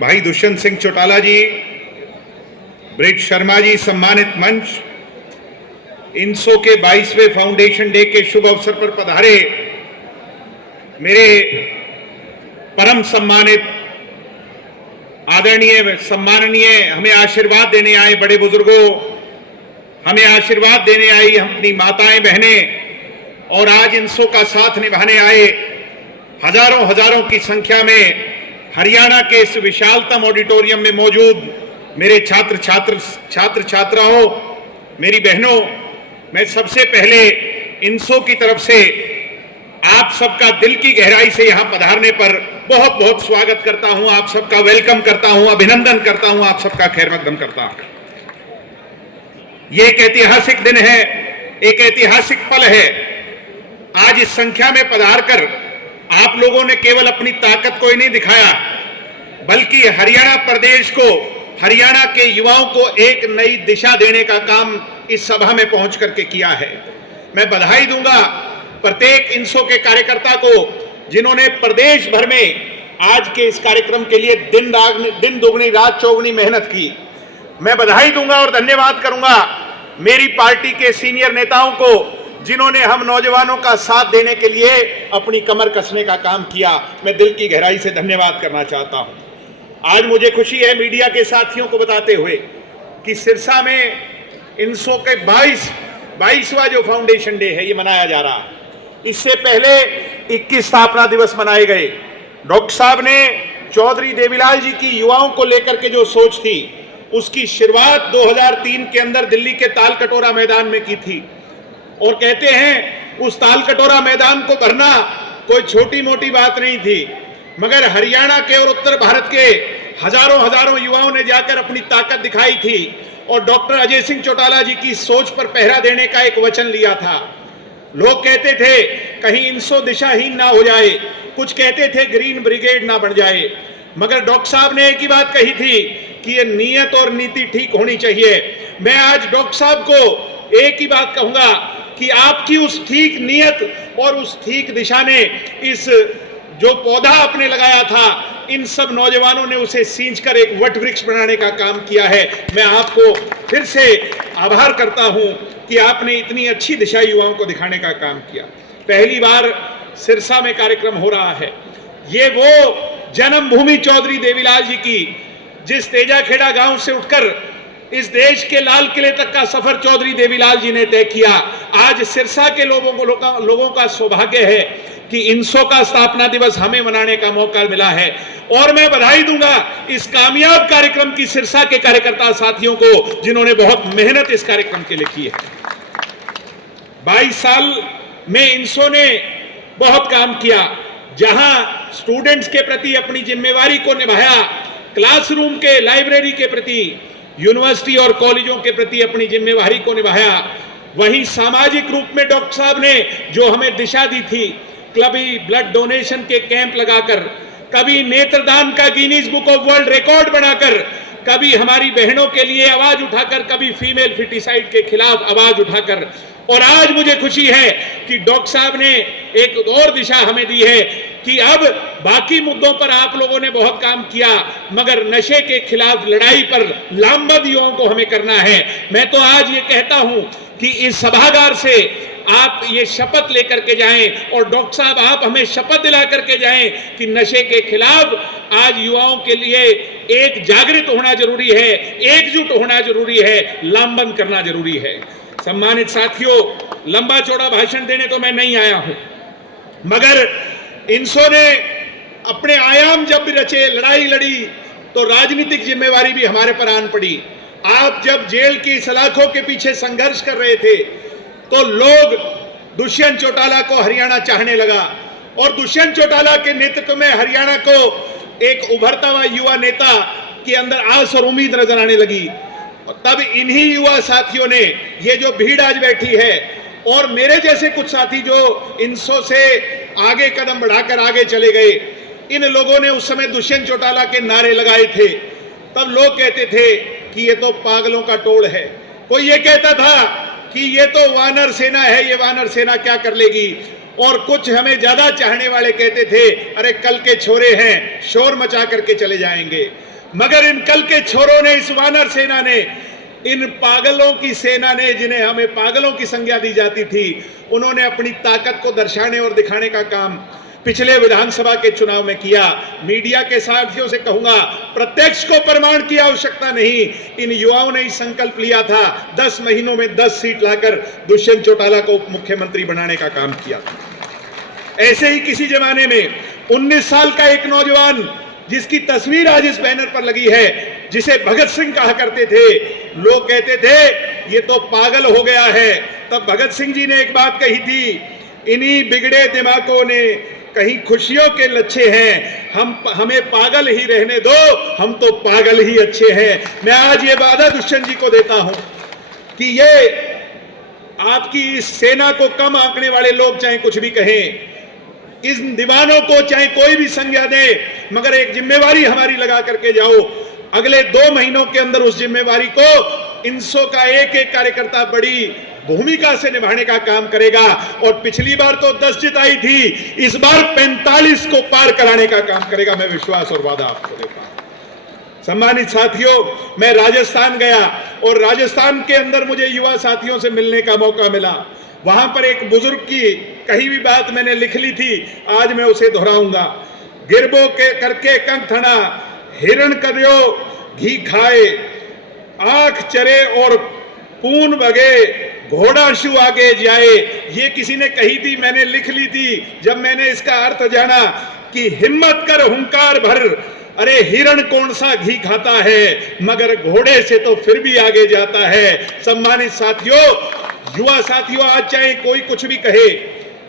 भाई दुष्यंत सिंह चौटाला जी, ब्रिज शर्मा जी, सम्मानित मंच, इनसो के 22वें फाउंडेशन डे के शुभ अवसर पर पधारे मेरे परम सम्मानित, आदरणीय, सम्माननीय, हमें आशीर्वाद देने आए बड़े बुजुर्गों, हमें आशीर्वाद देने आई अपनी माताएं बहनें और आज इनसो का साथ निभाने आए हजारों हजारों की संख्या में हरियाणा के इस विशालतम ऑडिटोरियम में मौजूद मेरे छात्र छात्राओं, मेरी बहनों, मैं सबसे पहले इनसो की तरफ से आप सबका दिल की गहराई से यहां पधारने पर बहुत बहुत स्वागत करता हूं, आप सबका वेलकम करता हूं, अभिनंदन करता हूं, आप सबका खैर मकदम करता हूं। ये एक ऐतिहासिक दिन है, एक ऐतिहासिक पल है। आज इस संख्या में पधार कर आप लोगों ने केवल अपनी ताकत को ही नहीं दिखाया, बल्कि हरियाणा प्रदेश को, हरियाणा के युवाओं को एक नई दिशा देने का काम इस सभा में पहुंच करके किया है। मैं बधाई दूंगा प्रत्येक इनसो के कार्यकर्ता को जिन्होंने प्रदेश भर में आज के इस कार्यक्रम के लिए दिन दोगुनी रात चौगुनी मेहनत की। मैं बधाई दूंगा और धन्यवाद करूंगा मेरी पार्टी के सीनियर नेताओं को जिन्होंने हम नौजवानों का साथ देने के लिए अपनी कमर कसने का काम किया। मैं दिल की गहराई से धन्यवाद करना चाहता हूं। आज मुझे खुशी है मीडिया के साथियों को बताते हुए कि सिरसा में इनसो के 22वां जो फाउंडेशन डे है ये मनाया जा रहा है। इससे पहले 21 स्थापना दिवस मनाए गए। डॉक्टर साहब ने चौधरी देवीलाल जी की युवाओं को लेकर के जो सोच थी उसकी शुरुआत 2003 के अंदर दिल्ली के ताल कटोरा मैदान में की थी और कहते हैं उस ताल कटोरा मैदान को भरना कोई छोटी मोटी बात नहीं थी, मगर हरियाणा के और उत्तर भारत के हजारों हजारों युवाओं ने जाकर अपनी ताकत दिखाई थी और डॉक्टर अजय सिंह चौटाला जी की सोच पर पहरा देने का एक वचन लिया था। लोग कहते थे कहीं इनसो दिशाहीन ना हो जाए, कुछ कहते थे ग्रीन ब्रिगेड ना बन जाए, मगर डॉक्टर साहब ने एक ही बात कही थी कि ये नीयत और नीति ठीक होनी चाहिए। मैं आज डॉक्टर साहब को एक ही बात कहूंगा कि आपकी उस ठीक नीयत और उस ठीक दिशा ने इस जो पौधा आपने लगाया था, इन सब नौजवानों ने उसे सींचकर एक वट वृक्ष बनाने का काम किया है। मैं आपको फिर से आभार करता हूं कि आपने इतनी अच्छी दिशा युवाओं को दिखाने का काम किया। पहली बार सिरसा में कार्यक्रम हो रहा है। ये वो जन्मभूमि चौधरी देवीलाल जी की, जिस तेजाखेड़ा गांव से उठकर इस देश के लाल किले तक का सफर चौधरी देवीलाल जी ने तय किया। आज सिरसा के लोगों का सौभाग्य है कि इनसो का स्थापना दिवस हमें मनाने का मौका मिला है और मैं बधाई दूंगा इस कामयाब कार्यक्रम की सिरसा के कार्यकर्ता साथियों को जिन्होंने बहुत मेहनत इस कार्यक्रम के लिए की है। 22 साल में इनसो ने बहुत काम किया, जहां स्टूडेंट्स के प्रति अपनी जिम्मेवारी को निभाया, क्लासरूम के, लाइब्रेरी के प्रति, यूनिवर्सिटी और कॉलेजों के प्रति अपनी जिम्मेवारी को निभाया। वहीं सामाजिक रूप में डॉक्टर साहब ने जो हमें दिशा दी थी, कभी ब्लड डोनेशन के कैंप लगाकर, कभी नेत्रदान का Guinness book of world record बनाकर, कभी हमारी बहनों के लिए आवाज उठाकर, कभी फीमेल फिटिसाइड के खिलाफ आवाज उठाकर, और आज मुझे खुशी है कि डॉक्टर साहब ने एक और दिशा हमें दी है कि अब बाकी मुद्दों पर आप लोगों ने बहुत काम किया, मगर नशे के खिलाफ लड़ाई पर लामबंद युवाओं को हमें करना है। मैं तो आज ये कहता हूं कि इस सभागार से आप ये शपथ लेकर के जाएं और डॉक्टर साहब आप हमें शपथ दिला करके जाएं कि नशे के खिलाफ आज युवाओं के लिए एक जागृत होना जरूरी है, एकजुट होना जरूरी है, लामबंद करना जरूरी है। सम्मानित साथियों, लंबा चौड़ा भाषण देने तो मैं नहीं आया हूं, मगर इनसो ने अपने आयाम जब भी रचे, लड़ाई लड़ी, तो राजनीतिक जिम्मेवारी भी हमारे पर आन पड़ी। आप जब जेल की सलाखों के पीछे संघर्ष कर रहे थे तो लोग दुष्यंत चौटाला को हरियाणा चाहने लगा और दुष्यंत चौटाला के नेतृत्व में हरियाणा को एक उभरता हुआ युवा नेता के अंदर आस और उम्मीद नजर आने लगी। और तब इन्हीं युवा साथियों ने, ये जो भीड़ आज बैठी है और मेरे जैसे कुछ साथी जो इनसो से आगे कदम बढ़ाकर आगे चले गए, इन लोगों ने उस समय दुष्यंत चौटाला के नारे लगाए थे। तब लोग कहते थे कि ये तो पागलों का टोल है, कोई ये कहता था कि ये तो वानर सेना है, ये वानर सेना क्या कर लेगी। और कुछ हमें ज्यादा चाहने वाले कहते थे अरे कल के छोरे हैं, शोर मचा करके चले जाएंगे। मगर इन कल के छोरों ने, इस वानर सेना ने, इन पागलों की सेना ने, जिन्हें हमें पागलों की संज्ञा दी जाती थी, उन्होंने अपनी ताकत को दर्शाने और दिखाने का काम पिछले विधानसभा के चुनाव में किया। मीडिया के साथियों से कहूंगा, प्रत्यक्ष को प्रमाण की आवश्यकता नहीं, इन युवाओं ने ही संकल्प लिया था 10 महीनों में 10 सीट लाकर दुष्यंत चौटाला को उप मुख्यमंत्री बनाने का काम किया। ऐसे ही किसी जमाने में 19 साल का एक नौजवान, जिसकी तस्वीर आज इस बैनर पर लगी है, जिसे भगत सिंह कहा करते थे, लोग कहते थे ये तो पागल हो गया है। तब भगत सिंह जी ने एक बात कही थी, इन्हीं बिगड़े दिमागों ने कहीं खुशियों के लच्छे हैं, हमें पागल ही रहने दो, हम तो पागल ही अच्छे हैं। मैं आज ये वादा दुष्यंत जी को देता हूं कि ये आपकी इस सेना को कम आंकने वाले लोग चाहे कुछ भी कहें, इस दीवानों को चाहे कोई भी संज्ञा दे, मगर एक जिम्मेवारी हमारी लगा करके जाओ। अगले 2 महीनों के अंदर उस जिम्मेवारी को INSO का एक एक कार्यकर्ता बड़ी भूमिका से निभाने का काम करेगा। और पिछली बार तो 10 जिताई थी, इस बार 45 को पार कराने का काम करेगा। मैं विश्वास और वादा आपको देता हूं। सम्मानित साथियों, मैं राजस्थान गया और राजस्थान के अंदर मुझे युवा साथियों से मिलने का मौका मिला। वहां पर एक बुजुर्ग की कही भी बात मैंने लिख ली थी, आज मैं उसे दोहराऊंगा। गिरबो के करके कंक थना, हिरण करियो घी खाए, आंख चरे और पून बगे, घोड़ा शु आगे जाए। ये किसी ने कही थी, मैंने लिख ली थी। जब मैंने इसका अर्थ जाना कि हिम्मत कर हुंकार भर, अरे हिरण कौन सा घी खाता है, मगर घोड़े से तो फिर भी आगे जाता है। सम्मानित साथियों, युवा साथियों, आज चाहे कोई कुछ भी कहे,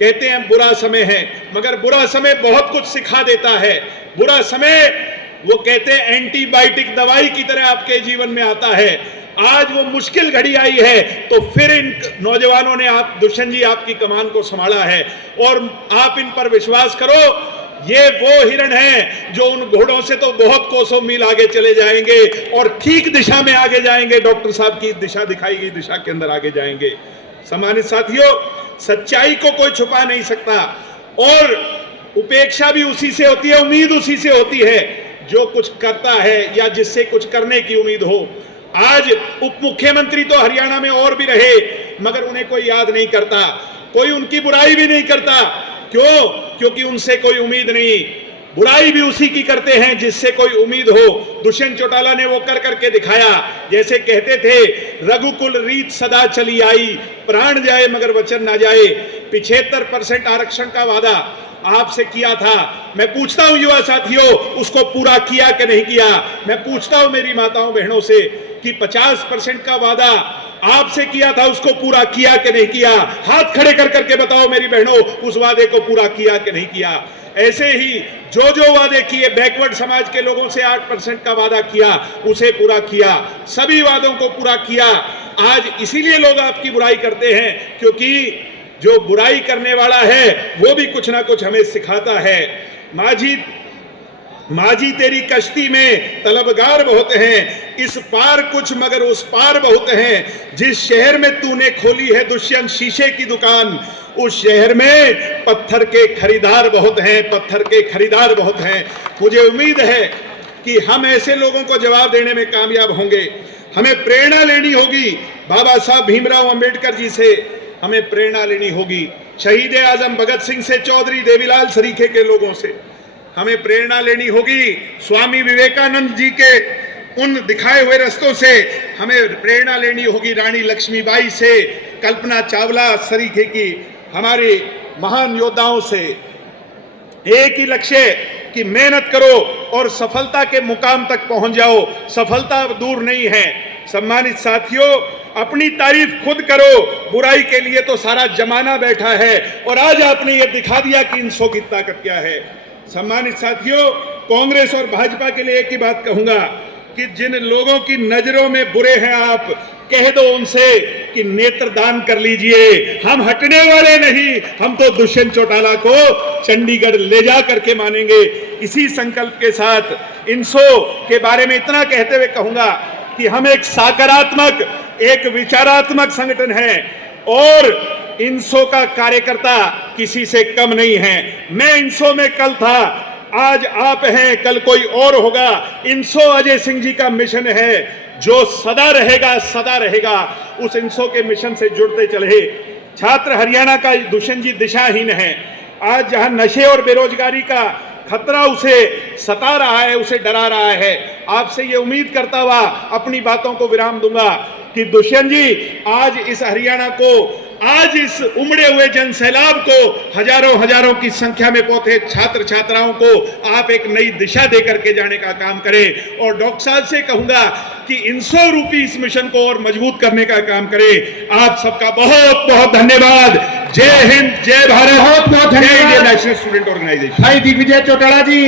कहते हैं बुरा समय है, मगर बुरा समय बहुत कुछ सिखा देता है। बुरा समय वो कहते हैं एंटीबायोटिक दवाई की तरह आपके जीवन में आता है। आज वो मुश्किल घड़ी आई है, तो फिर इन नौजवानों ने, आप दुष्यंत जी, आपकी कमान को संभाला है और आप इन पर विश्वास करो। ये वो हिरण हैं जो उन घोड़ों से तो बहुत कोसों मील आगे चले जाएंगे और ठीक दिशा में आगे जाएंगे। डॉक्टर साहब की दिशा दिखाई गई दिशा के अंदर आगे जाएंगे। सम्मानित साथियों, सच्चाई को कोई छुपा नहीं सकता और उपेक्षा भी उसी से होती है, उम्मीद उसी से होती है जो कुछ करता है या जिससे कुछ करने की उम्मीद हो। आज उप मुख्यमंत्री तो हरियाणा में और भी रहे, मगर उन्हें कोई याद नहीं करता, कोई उनकी बुराई भी नहीं करता। क्यों? क्योंकि उनसे कोई उम्मीद नहीं। बुराई भी उसी की करते हैं जिससे कोई उम्मीद हो। दुष्यंत चौटाला ने वो कर करके दिखाया। जैसे कहते थे, रघुकुल रीत सदा चली आई, प्राण जाए मगर वचन ना जाए। 75% आरक्षण का वादा आपसे किया था। मैं पूछता हूं युवा साथियों, उसको पूरा किया कि नहीं किया? मैं पूछता हूं मेरी माताओं बहनों से कि 50% का वादा आपसे किया था, उसको पूरा किया कि नहीं किया? हाथ खड़े कर करके बताओ मेरी बहनों, उस वादे को पूरा किया कि नहीं किया? ऐसे ही जो जो वादे किए, बैकवर्ड समाज के लोगों से 8% का वादा किया, उसे पूरा किया, सभी वादों को पूरा किया। आज इसीलिए लोग आपकी बुराई करते हैं, क्योंकि जो बुराई करने वाला है वो भी कुछ ना कुछ हमें सिखाता है। माझी तेरी कश्ती में तलबगार बहुत हैं, इस पार कुछ मगर उस पार बहुत हैं। जिस शहर में तूने खोली है दुष्यंत शीशे की दुकान, उस शहर में पत्थर के खरीदार बहुत हैं, पत्थर के खरीदार बहुत हैं। मुझे उम्मीद है कि हम ऐसे लोगों को जवाब देने में कामयाब होंगे। हमें प्रेरणा लेनी होगी बाबा साहब भीमराव अंबेडकर जी से, हमें प्रेरणा लेनी होगी शहीद आजम भगत सिंह से, चौधरी देवीलाल सरीखे के लोगों से हमें प्रेरणा लेनी होगी, स्वामी विवेकानंद जी के उन दिखाए हुए रास्तों से हमें प्रेरणा लेनी होगी, रानी लक्ष्मीबाई से, कल्पना चावला सरीखे की, हमारे महान योद्धाओं से। एक ही लक्ष्य कि मेहनत करो और सफलता के मुकाम तक पहुंच जाओ। सफलता दूर नहीं है। सम्मानित साथियों, अपनी तारीफ खुद करो। बुराई के लिए तो सारा जमाना बैठा है और आज आपने ये दिखा दिया कि INSO की ताकत क्या है। सम्मानित साथियों, कांग्रेस और भाजपा के लिए एक ही बात कहूंगा कि जिन लोगों की नजरों में बुरे हैं आप, कह दो उनसे कि नेत्रदान कर लीजिए। हम हटने वाले नहीं, हम तो दुष्यंत चौटाला को चंडीगढ़ ले जा करके मानेंगे। इसी संकल्प के साथ INSO के बारे में इतना कहते हुए कहूंगा कि हम एक सकारात्मक, एक विचारात्मक संगठन है और इनसो का कार्यकर्ता किसी से कम नहीं है। मैं इनसो में कल था, आज आप हैं, कल कोई और होगा। इनसो अजय सिंह जी का मिशन है जो सदा रहेगा। उस इनसो के मिशन से जुड़ते चले। छात्र हरियाणा का दुष्यंत जी दिशाहीन है। आज जहां नशे और बेरोजगारी का खतरा उसे सता रहा है, उसे डरा रहा है, आपसे ये उम्मीद करता हुआ अपनी बातों को विराम दूंगा कि दुष्यंत जी आज इस हरियाणा को, आज इस उमड़े हुए जन सैलाब को, हजारों की संख्या में पहुंचे छात्र छात्राओं को आप एक नई दिशा देकर के जाने का काम करें। और डॉक्टर साहब से कहूंगा कि इनसो रूपी इस मिशन को और मजबूत करने का काम करें। आप सबका बहुत बहुत धन्यवाद। जय हिंद, जय भारत, बहुत बहुत जय इंडियन धन्यवाद नेशनल स्टूडेंट ऑर्गेनाइजेशन। भाई दिग्विजय चौटाला जी।